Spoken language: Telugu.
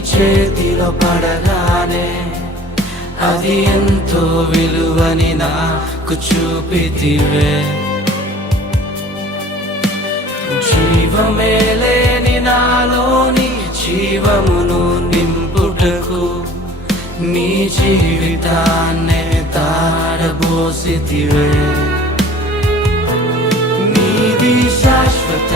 చేతిలో పడగానే అది ఎంతో విలువని నాకు చూపితివే. జీవమే లేని నాలోని జీవమును నింపుటకు నీ జీవితాన్నే తారబోసితివే. నీది శాశ్వత